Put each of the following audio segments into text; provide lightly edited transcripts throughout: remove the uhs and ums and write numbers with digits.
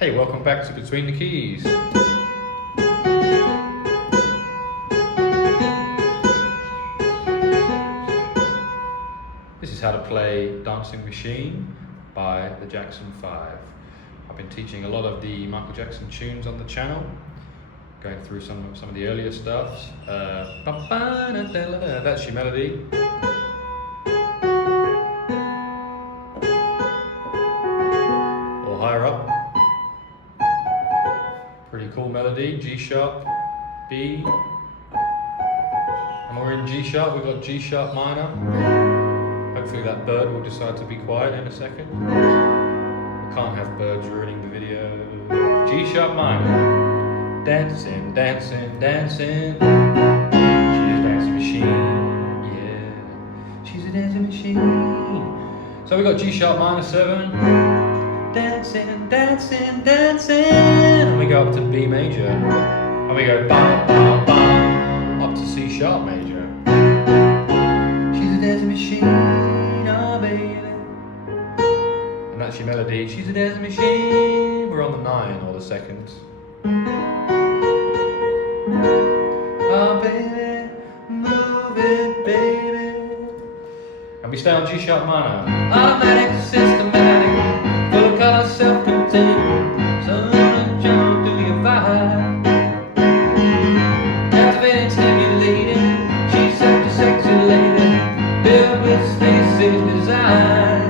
Hey, welcome back to Between the Keys. This is how to play Dancing Machine by the Jackson 5. I've been teaching a lot of the Michael Jackson tunes on the channel, going through some of the earlier stuff. That's your melody. Or higher up. Pretty cool melody, G sharp, B. And we're in G sharp, we've got G sharp minor. Hopefully that bird will decide to be quiet in a second. We can't have birds ruining the video. G sharp minor. Dancing, dancing, dancing. She's a dancing machine, yeah. She's a dancing machine. So we got G sharp minor 7. Dancing, dancing, dancing. And we go up to B major. And we go bum, bum, bum, up to C sharp major. She's a dancing machine, oh baby. And that's your melody. She's a dancing machine. We're on the 9 or the 2nd. Oh baby, move it, baby. And we stay on G sharp minor. Automatic, systematic, full color, self-contained. So jump to your vibe. Captivating, stimulating. She's such a sexy lady. Built with space's design.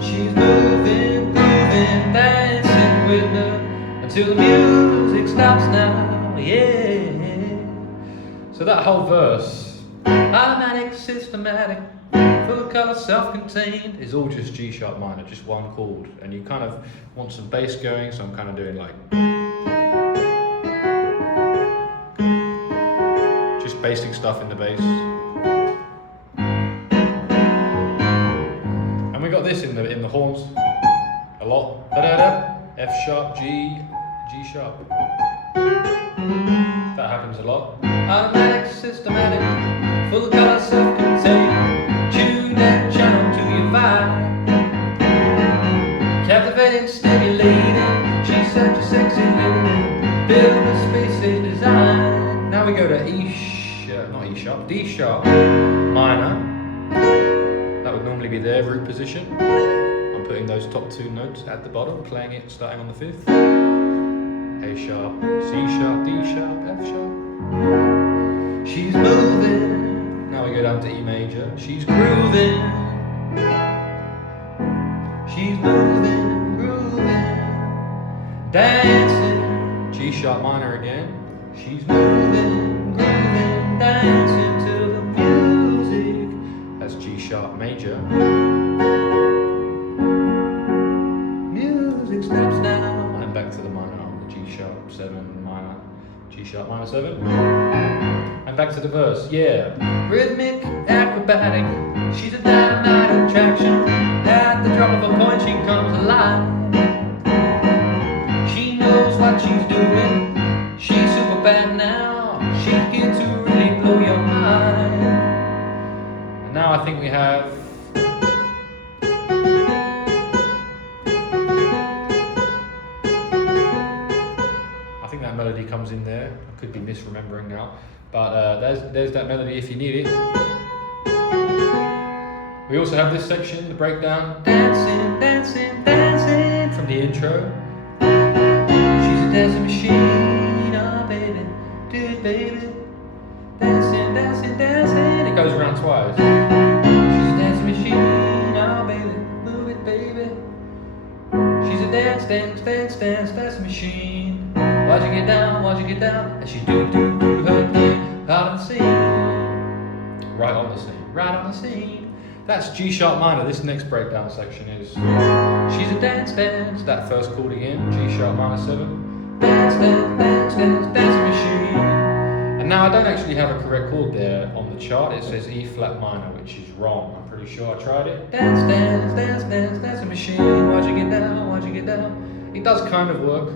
She's moving, grooving, dancing with her until the music stops now, yeah. So that whole verse, automatic, systematic, full color, self-contained, is all just G sharp minor, just one chord. And you kind of want some bass going, so I'm kind of doing like, just basic stuff in the bass. And we got this in the horns a lot. Da-da-da. F sharp, G sharp. That happens a lot. Automatic, systematic, full color, self-contained. Tune that channel to your vibe. Captivating, stimulating. She's such a sexy lady. Built with space-age design. Now we go to D sharp minor. That would normally be their root position. I'm putting those top 2 notes at the bottom, playing it starting on the 5th. A sharp, C sharp, D sharp, F sharp. She's moving. Now we go down to E major. She's grooving. She's moving, grooving, dancing. G sharp minor again. She's moving, grooving, dancing to the music. That's G sharp major. Music stops now. And back to the minor. G sharp 7 minor, G sharp minor 7, and back to the verse. Yeah, rhythmic, acrobatic. She's a dynamite attraction. At the drop of a coin, she comes alive. She knows what she's doing. She's super bad now. She's here to really blow your mind. And now I think we have. That melody comes in there. I could be misremembering now, but there's that melody if you need it. We also have this section, the breakdown. Dancing, dancing, dancing from the intro. She's a dancing machine, oh baby, do it baby. Dancing, dancing, dancing. It goes around twice. She's a dancing machine, oh baby, move it baby. She's a dance, dance, dance, dance, dancing machine. Watch you get down, watch you get down, and she do her thing, out on the scene. Right on the scene, right on the scene. That's G sharp minor. This next breakdown section is she's a dance, dance, that first chord again, G sharp minor 7. Dance, dance, dance, dance, dancing machine. And now I don't actually have a correct chord there on the chart. It says E flat minor, which is wrong. I'm pretty sure I tried it. Dance, dance, dance, dance, dancing machine. Watch you get down, watch you get down. It does kind of work.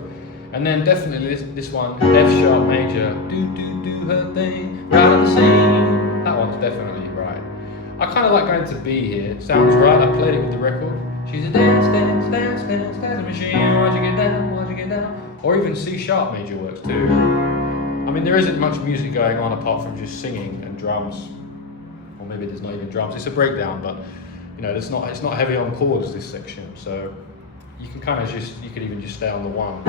And then definitely this one, F sharp major, do her thing, right on the scene. That one's definitely right. I kind of like going to B here. Sounds right. I played it with the record. She's a dance, dance, dance, dance, dancing machine. Watch you get down. down. Or even C sharp major works too. I mean, there isn't much music going on apart from just singing and drums. Or maybe there's not even drums. It's a breakdown, but you know, it's not heavy on chords, this section. So you can kind of you could even just stay on the one.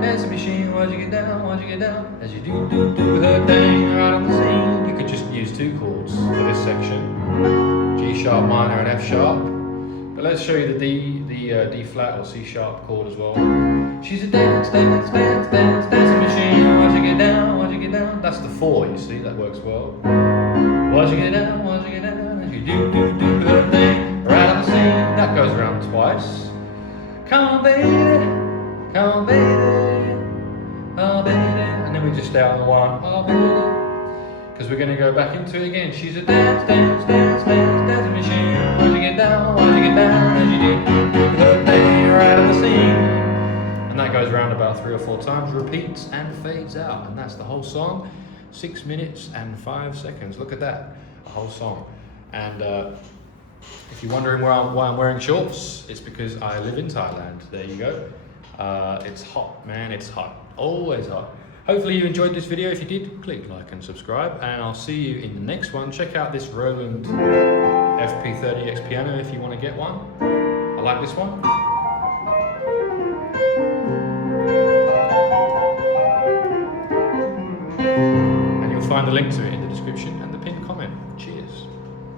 Dance machine, why'd you get down, why'd you get down? As you do her thing right on the scene. You could just use 2 chords for this section. G sharp minor and F sharp. But let's show you the D flat or C sharp chord as well. She's a dance machine. Why'd you get down, why'd you get down? That's the 4, you see, that works well. Why'd you get down, why'd you get down? As you do her thing right on the scene. That goes around twice. Come on baby, come on baby, oh baby. And then we just stay on the 1, oh baby. Because we're going to go back into it again. She's a dance machine. Why'd you get down, why'd you get down? As you do her thing right on the scene. And that goes around about 3 or 4 times, repeats and fades out. And that's the whole song. 6 minutes and 5 seconds. Look at that, a whole song. And if you're wondering why I'm wearing shorts, it's because I live in Thailand. There you go. It's hot, man, it's hot. Always hot. Hopefully you enjoyed this video. If you did, click like and subscribe, and I'll see you in the next one. Check out this Roland FP-30X piano if you want to get one. I like this one. And you'll find the link to it